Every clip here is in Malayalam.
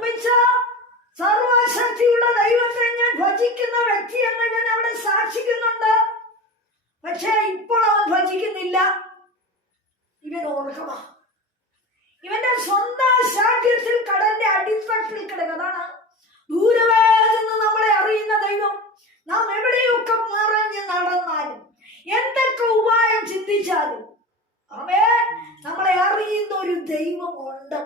നിർമ്മിച്ച സർവശക്തിയുള്ള ദൈവത്തെ ഞാൻ ഭജിക്കുന്ന വ്യക്തി എന്ന് ഞാൻ അവിടെ സാക്ഷിക്കുന്നുണ്ട്. പക്ഷേ ഇപ്പോൾ അവൻ ഭജിക്കുന്നില്ല. ഇവൻ ഓർക്കമാ ഇവന്റെ സ്വന്തം ശാഠ്യത്തിൽ കടലിന്റെ അടിത്തട്ടിൽ കിടക്കുന്നതാണ് ദൂരവേ നിന്ന് നമ്മളെ അറിയുന്ന ദൈവം. നാം എവിടെയൊക്കെ മറിഞ്ഞ് നടന്നാലും എന്തൊക്കെ ഉപായം ചിന്തിച്ചാലും അവേ നമ്മളെ അറിയുന്ന ഒരു ദൈവം ഉണ്ട്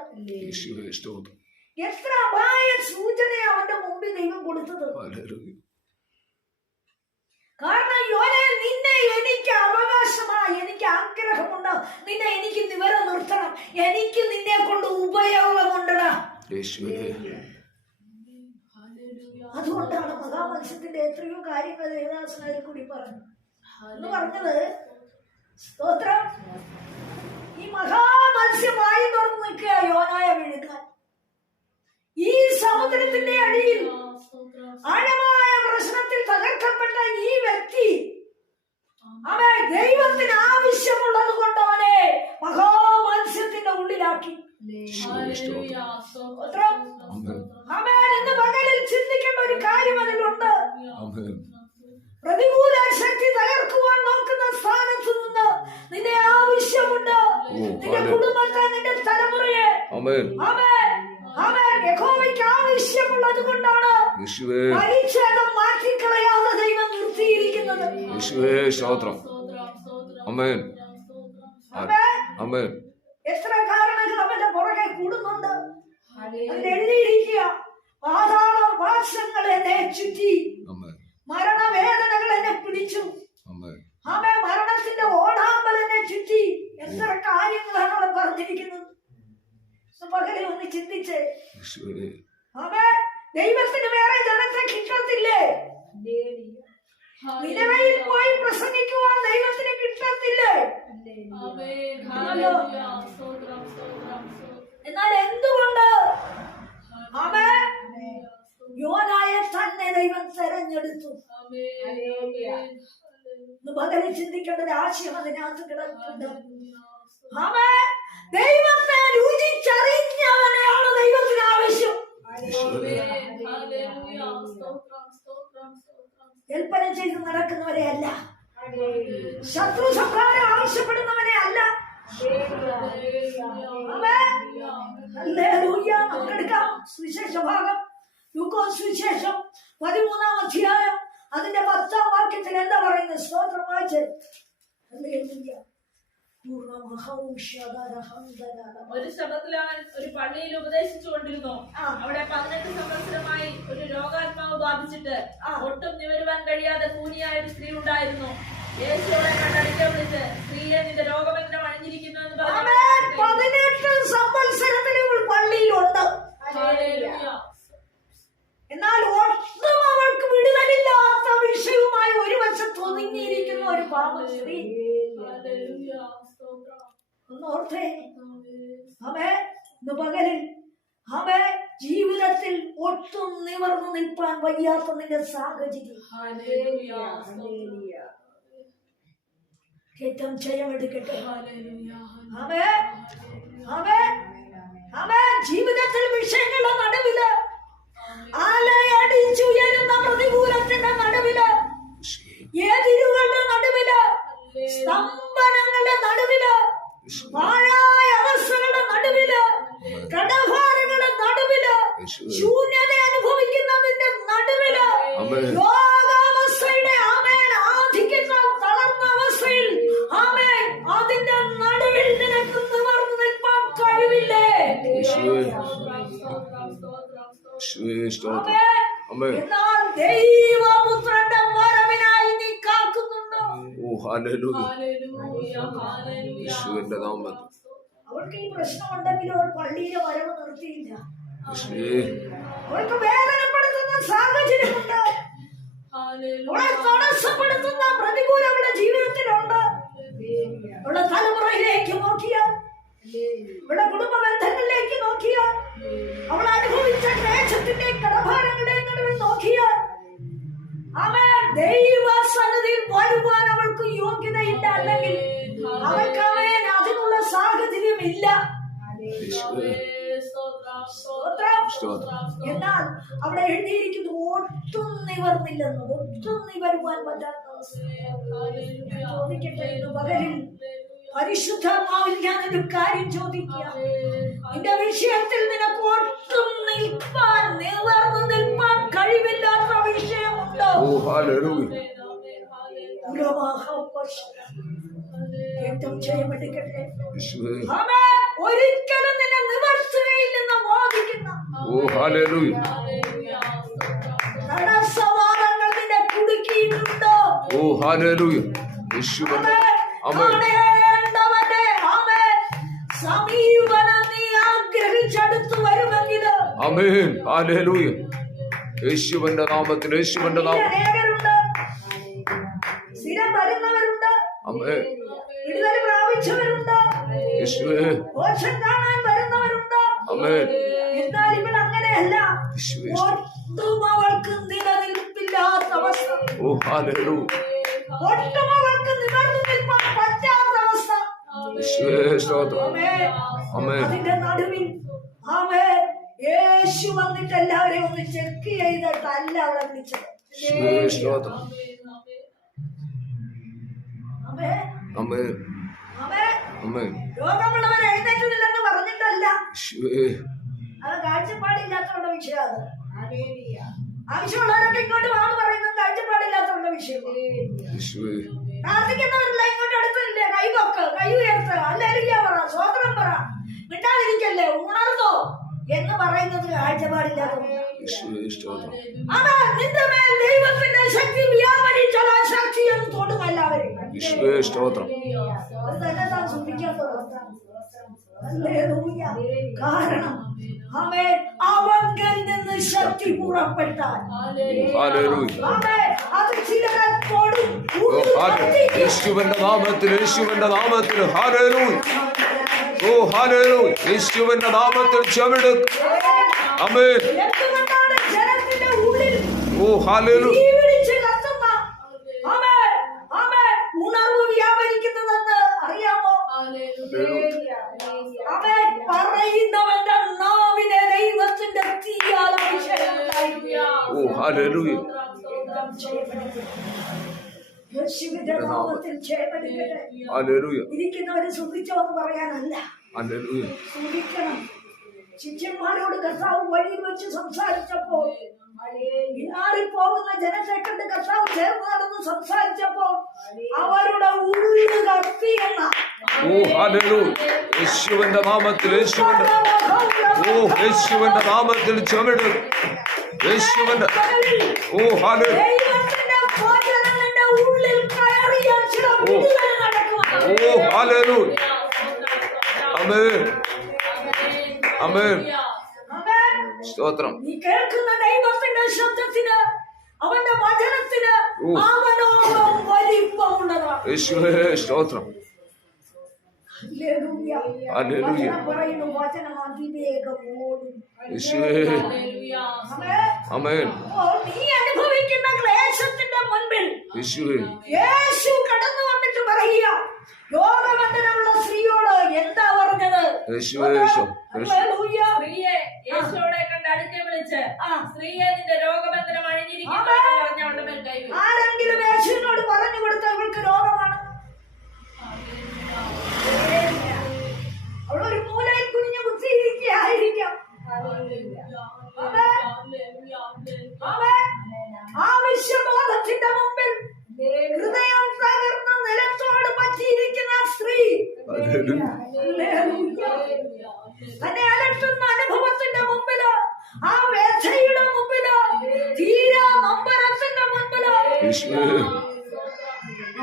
എത്ര അപായ സൂചന അവന്റെ മുമ്പിൽ ദൈവം കൊടുത്തത്. ഹല്ലേലൂയ. കാരണം യോനയിൽ നിന്നെ എനിക്ക് അവകാശമായി എനിക്ക് ആഗ്രഹമുണ്ട്. നിന്നെ എനിക്ക് നിവരം നിർത്തണം. എനിക്ക് നിന്നെ കൊണ്ട് ഉപയോഗമുണ്ടടാ. യേശുവേ. അതുകൊണ്ടാണ് മഹാമത്സ്യത്തിന്റെ എത്രയോ കാര്യങ്ങൾ ദേവദാസനായി കൂടി പറഞ്ഞു. എന്ന് പറഞ്ഞത് സ്തോത്രം. ഈ മഹാമത്സ്യമായി തുറന്നു നിൽക്കുക യോനായ വിഴുകാൻ ഈ സമുദ്രത്തിന്റെ അടിയിൽ ആഴമായ പ്രശ്നത്തിൽ തകർക്കപ്പെട്ട ഈ വ്യക്തി അവൻ ദൈവത്തിന് ആവശ്യമുള്ളത് കൊണ്ട് അവനെ മഹാമത്സ്യത്തിന്റെ ഉള്ളിലാക്കി. ഇന്ന് പകലിൽ ചിന്തിക്കേണ്ട ഒരു കാര്യം അതിലുണ്ട്. പ്രതികൂല ശക്തി തകർക്കുവാൻ നോക്കുന്ന സ്ഥാനത്ത് നിന്ന് നിന്റെ ആവശ്യമുണ്ട്. നിന്റെ കുടുംബത്തെ നിന്റെ തലമുറയെ. അമേ യഹോവയ്ക്ക് ആവശ്യമുള്ളത് കൊണ്ടാണ് പരിച്ഛേദം മാറ്റിക്കളയാതെ ദൈവം നിർത്തിയിരിക്കുന്നത്. യേശുവേ സ്തോത്രം. ആമേൻ. അവൻ ആമേൻ. എത്ര കാരണങ്ങൾ അവന്റെ പുറകെ കൂടുന്നുണ്ട്? എഴുതിയിരിക്കുക പാതാളം വാസങ്ങൾ എന്നെ ചുറ്റി ആമേൻ. മരണവേദനകൾ എന്നെ പിടിച്ചു. ആമേൻ. ആമേ മരണത്തിന്റെ ഓടാമ്പൽ എന്നെ ചുറ്റി. എത്ര കാര്യങ്ങളാണ് അവിടെ പറഞ്ഞിരിക്കുന്നത്? പകലിൽ ഒന്ന് ചിന്തിച്ച്. ആമേ ദൈവത്തിന് വേറെ ജനത്തെ കിട്ടത്തില്ലേ? നിലവയിൽ പോയി പ്രസംഗിക്കുവാൻ ദൈവത്തിന് കിട്ടത്തില്ലേ? എന്നാൽ എന്തുകൊണ്ട്? ആമേ യോനായെ തന്നെ ദൈവം തെരഞ്ഞെടുത്തു. പകലിൽ ചിന്തിക്കേണ്ട ഒരു ആശയം അതിനകത്ത് കിടക്കുന്നുണ്ട് ആമേ ദൈവത്തെ രുചിച്ചറിഞ്ഞവനെയാണ് ദൈവത്തിന് ആവശ്യം. കൽപ്പന ചെയ്ത് നടക്കുന്നവരെ അല്ല. ശത്രു സംഹാരം ആവശ്യപ്പെടുന്നവനെ അല്ല. ഹല്ലേലൂയ. നമുക്കെടുക്കാം സുവിശേഷ ഭാഗം. ലൂക്കോസ് സുവിശേഷം പതിമൂന്നാം അധ്യായം. അതിന്റെ പത്താം വാക്യത്തിൽ എന്താ പറയുന്നത്? സ്തോത്രം വായിച്ച്. ഒരു ശബത്തിൽ അവൻ ഒരു പള്ളിയിൽ ഉപദേശിച്ചു കൊണ്ടിരുന്നു. അവിടെ പതിനെട്ട് സംവത്സരമായി ഒരു രോഗാത്മാവ് ബാധിച്ചിട്ട് ഒട്ടും നിവരുവാൻ കഴിയാതെ കൂനിയായ ഒരു സ്ത്രീ ഉണ്ടായിരുന്നു. യേശുവിടെ കണ്ടടിക്കാൻ കണ്ടടിക്ക വിളിച്ച് സ്ത്രീയെ നിന്റെ രോഗമെല്ലാം അണിഞ്ഞിരിക്കുന്നു എന്ന്. പറഞ്ഞു പതിനെട്ട് ഇവൾ പള്ളിയിലുണ്ട് ഹല്ലേലൂയ. എന്നാൽ ഒട്ടും അവൾക്ക് വിടുതലില്ലാത്ത വിഷയവുമായി ഒരു വശത്ത് ഒതുങ്ങിയിരിക്കുന്ന ഒരു പാപ സ്ത്രീ ഹല്ലേലൂയ. സ്തോത്രം. ഒന്ന് ഓർത്തേ അവേ പകലിൽ അവേ ജീവിതത്തിൽ ഒട്ടും നിവർന്നു നിൽപ്പാൻ വയ്യാത്ത നിന്റെ സാഹചര്യം. ജയമെടുക്കട്ടെ. അവേ അവേ അവേ ജീവിതത്തിൽ വിഷയങ്ങളുടെ നടുവിൽ ആലയടിച്ചുയരുന്ന പ്രതികൂലത്തിന്റെ നടുവിൽ ഏതിരുകളുടെ നടുവിൽ സ്തംഭനങ്ങളുടെ നടുവിൽ പാഴായ അവസ്ഥകളുടെ നടുവിൽ കടഭാരങ്ങളുടെ നടുവിൽ ശൂന്യത അനുഭവിക്കുന്നതിന്റെ നടുവിൽ ആമേൻ. ആമേൻ ആധിക്യത്താൽ തളർന്ന അവസ്ഥയിൽ ആമേൻ അതിന്റെ നടുവിൽ നിനക്ക് നിവർന്നു നിൽപ്പാൻ കഴിവില്ലേ? എന്നാൽ ദൈവപുത്രന്റെ വരവിനായി നീ കാക്കുന്നുണ്ടോ? ഓ. ഹല്ലേലൂയ. യേശുവിന്റെ നാമത്തിൽ. അവൾക്ക് ഈ പ്രശ്നമുണ്ടെങ്കിൽ അവൾ പള്ളിയിലെ വരവ് നിർത്തിയില്ല. അവൾക്ക് വേദനപ്പെടുത്തുന്ന സാഹചര്യമുണ്ട്. ഹല്ലേലൂയ. അവളെ തടസ്സപ്പെടുത്തുന്ന പ്രതികൂലം അവളുടെ ജീവിതത്തിലുണ്ട്. അവളുടെ തലമുറയിലേക്ക് നോക്കിയാൽ അവളുടെ കുടുംബ ബന്ധങ്ങളിലേക്ക് നോക്കിയാൽ അവൾ അനുഭവിച്ച ക്ലേശത്തിന്റെ കടഭാരങ്ങളുടെ നടുവിൽ നോക്കിയാൽ അവൻ ദൈവ സന്നദ്ധിയിൽ അവിടെ എഴുതിയിരിക്കുന്നു ഒട്ടും നിവർന്നില്ലെന്ന് ഒട്ടും നിവരുവാൻ പറ്റാത്ത ചോദിക്കട്ടെ പകലിൽ പരിശുദ്ധാത്മാവിൽ ഞാൻ ഒരു കാര്യം ചോദിക്കുക. നിന്റെ വിഷയത്തിൽ നിനക്ക് ഒട്ടും നിൽപ്പാൻ നിവർന്നു നിൽപ്പാൻ കഴിവില്ലാത്ത വിഷയമുണ്ടോ? ഓ ഹാലലൂയ ഏറ്റവും ചെയ്യപ്പെട്ടിരിക്കട്ടെ യേശുവേ ആമേ ഒരിക്കലും നിന്നെ നിവർത്തുകയില്ലെന്ന് വാദിക്കുന്ന ഓ കുടുക്കിയിട്ടുണ്ടോ ഓ ഹാലലൂയ യേശു. അമേൻ അമേൻ ഹാലലൂയ യേശുവന്റെ നാമത്തിൽ യേശുവന്റെ നാമം പ്രാപിച്ചവരുണ്ട്. യേശുവേ. മോക്ഷം ആമേ. അമേൻ അതിന്റെ നടുവിൽ ആമേ യേശു വന്നിട്ട് എല്ലാവരെയും ഒന്ന് ചെക്ക് ചെയ്തിട്ടല്ല അവിടെ വിളിച്ചത് രോഗമുള്ളവർ എഴുന്നേറ്റുന്നില്ലെന്ന് പറഞ്ഞിട്ടല്ല. അത് കാഴ്ചപ്പാടില്ലാത്തവരുടെ വിഷയം അത്. ആവശ്യമുള്ളവരൊക്കെ ഇങ്ങോട്ട് വാന്ന് പറയുന്നത് കാഴ്ചപ്പാടില്ലാത്തുള്ള വിഷയം. പ്രാർത്ഥിക്കുന്നവരല്ല ഇങ്ങോട്ട് അടുത്തില്ലേ? കൈ പൊക്ക് കൈ ഉയർത്ത് അല്ലേലിയ പറ സ്വോത്രം പറ. മിണ്ടാതിരിക്കല്ലേ ഉണർന്നോ എന്ന് പറയുന്നത് സ്തോത്രം അതാ നിന്റെ മേൽ ദൈവത്തിന്റെ ശക്തി വ്യാപരിച്ചുള്ള ശക്തി എന്ന് തൊടും എല്ലാവരും യേശുവേ സ്തോത്രം അത് തന്നെ താൻ സൂക്ഷിക്കാത്തത് ഹല്ലേലൂയ. കാരണം അവൻ അവങ്കൽ നിന്ന് ശക്തി പുറപ്പെട്ടാൽ ഹാലലൂയ അവൻ അത് ചിലരെ തൊടും ഓ ഹാല യേശുവന്റെ നാമത്തിൽ യേശുവന്റെ നാമത്തിൽ ഹാലലൂയ ഓ ഹാലലൂയ യേശുവന്റെ നാമത്തിൽ ചെവിട് അമേൻ എന്തുകൊണ്ടാണ് ജനത്തിന്റെ ഉള്ളിൽ ഓ ഹാലലൂയ ജയമെടുക്കട്ടെ ഹാലലൂയ ഇരിക്കുന്നവരെ സുഖിച്ചോ എന്ന് പറയാനല്ല. ഹാലലൂയ സൂക്ഷിക്കണം. ശിഷ്യന്മാരോട് കർത്താവ് വഴിയിൽ വെച്ച് സംസാരിച്ചപ്പോൾ പോകുന്ന ജനത്തെ കണ്ട് കർത്താവ് ചേർന്ന് നടന്ന് സംസാരിച്ചപ്പോൾ അവരുടെ ഉള്ളു കത്തി എന്ന യേശുവന്റെ നാമത്തിൽ യേശുവിന്റെ ഓ യേശുവിന്റെ നാമത്തിൽ ചെവിട് യേശുവന്റെ ഓ വിടുതൽ ഓ. ഹാലലൂയ. അമേൻ അമേൻ. സ്തോത്രം. നീ കേൾക്കുന്ന ദൈവത്തിന്റെ ശബ്ദത്തിന് അവന്റെ വചനത്തിന് സ്തോത്രം. അനുഭവിക്കുന്ന ക്ലേശത്തിന്റെ മുൻപിൽ യേശു. കടന്നു വന്നിട്ട് പറയുക രോഗബന്ധനമുള്ള സ്ത്രീയോട് എന്താ പറഞ്ഞത്. സ്ത്രീയെ യേശുവോടെ കണ്ട് അടുക്കെ വിളിച്ച് ആ. സ്ത്രീയെ നിന്റെ രോഗബന്ധനം അഴിഞ്ഞിരിക്കുന്നു. ആരെങ്കിലും യേശുവിനോട് പറഞ്ഞു കൊടുത്ത ഇവൾക്ക് രോഗമാണ്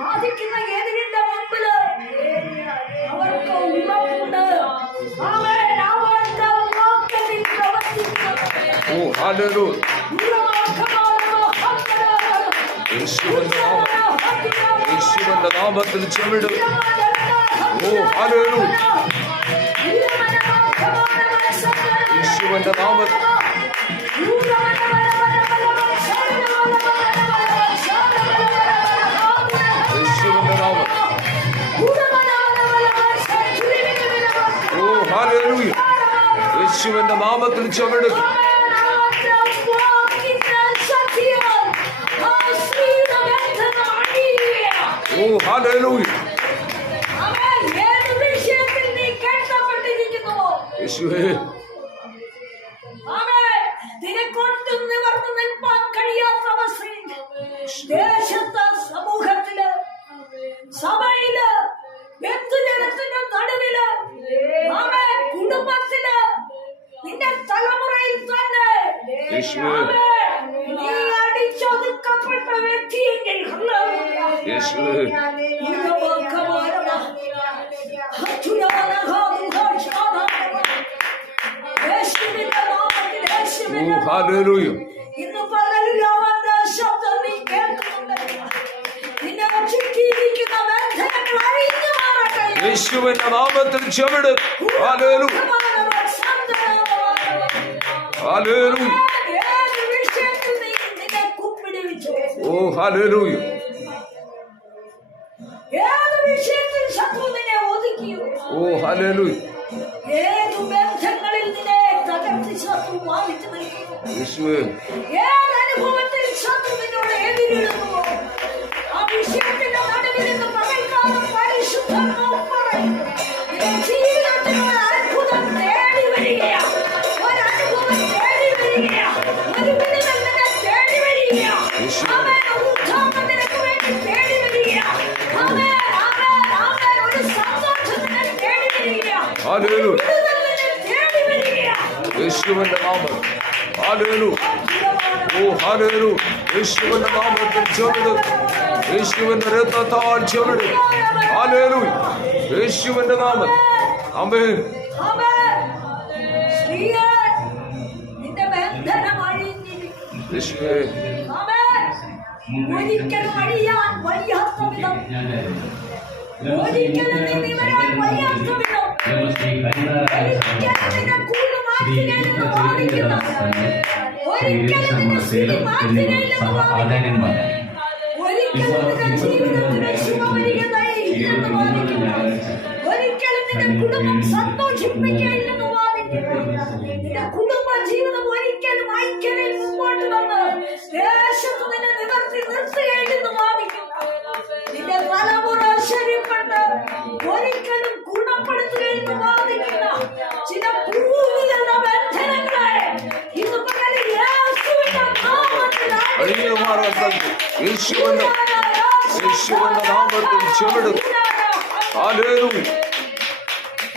ബാധിക്കുന്ന എതിരിന്റെ മുമ്പിൽ അവർക്ക് ഉറപ്പുണ്ട് അവൻ അവന്റെ വാക്കത്തിൽ പ്രവർത്തിക്കും ഓ ഹാലലൂയ യേശുവന്റെ നാമം യേശുവന്റെ നാമത്തിൽ ചെവിട് ഓ ഹാലലൂയ യേശുവന്റെ നാമത്തിൽ യേശുവിന്റെ നാമത്തിൽ ചുമടുക ഓ ഹല്ലേലൂയ. യേശുവേ നിനക്കൊട്ടും നിവർന്നു നിൽപ്പാൻ കഴിയാത്ത അവസ്ഥയിൽ ദേശത്ത് സമൂഹത്തിൽ സഭയിൽ ബന്ധുജനത്തിന്റെ നടുവിൽ ആമേ കുടുംബത്തിൽ നിന്റെ തലമുറയിൽ തന്നെ യേശുവേ. ആമേ, നീ അടിച്ചൊതുക്കപ്പെട്ട വ്യക്തിയെങ്കിൽ ഹല്ലേലൂയ. യേശുവേ ഉന്നതമാക്കമാനമ. അത്യുന്നതനാകാതുഹാശാന. യേശുവിന്റെ നാമത്തിൽ, ഓ യേശുവിന്റെ ഹല്ലേലൂയ ഇന്ന് പകലിൽ അവന്റെ ശബ്ദം നീ കേൾക്കുന്നുണ്ട്. നിന്നെ ചുറ്റിയിരിക്കുന്ന ബന്ധനങ്ങൾ അഴിഞ്ഞു മാറട്ടെ. യേശുവിന്റെ നാമത്തിൽ ചുമട് ഹല്ലേലൂയ ഹല്ലേലൂയ ഏത് വിഷയത്തിൽ നീ നിന്നെ കുപ്പിടിവിച്ചു ഓ ഹല്ലേലൂയ ഏത് ഓ ഹല്ലേലൂയ. ഏത് ബന്ധങ്ങളിൽ നിന്നെ തകർത്ത് ശത്രു വാദിച്ചു നിൽക്കുന്നു? യേശുവേ ഏത് അനുഭവത്തിൽ ശത്രുവിനോട് നിന്നോട് ഹല്ലേലൂയ ഓ ഹല്ലേലൂയ യേശുവിന്റെ നാമത്തിൽ ചുമട് യേശുവിന്റെ രക്തത്താൽ ചുമട് ഹല്ലേലൂയ യേശുവിന്റെ നാമം ആമേൻ ആമേൻ. സ്ത്രീയെ, നിന്റെ ബന്ധനം അഴിഞ്ഞിരിക്കുന്നു. യേശുവേ ആമേൻ. ഒരിക്കലും അഴിയാൻ വയ്യാത്ത വിധം ഒരിക്കലും നീ നിവരാൻ വയ്യാത്ത വിധം ഒരിക്കലും നിന്നെ കൂട് നിന്റെ കുടുംബം സന്തോഷിപ്പിക്കുകയില്ലെന്ന് വാദിക്കുന്ന നിന്റെ കുടുംബ ജീവിതം ഒരിക്കലും ഐക്യതയിൽ മുമ്പോട്ട് വന്ന് ദേശത്ത് നിന്നെ നിവർത്തി നിർത്തുകയില്ലെന്ന് വാദിക്കുന്ന നിന്റെ തലമുറ ശരിപ്പെട്ട് ഒരിക്കലും നാമത്തിൽ അഴിഞ്ഞു മാറാൻ കഴിയും യേശുവിന്റെ യേശുവിന്റെ നാമത്തിൽ ചുമട് ഹല്ലേലൂയ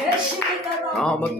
യേശുവിന്റെ നാമം.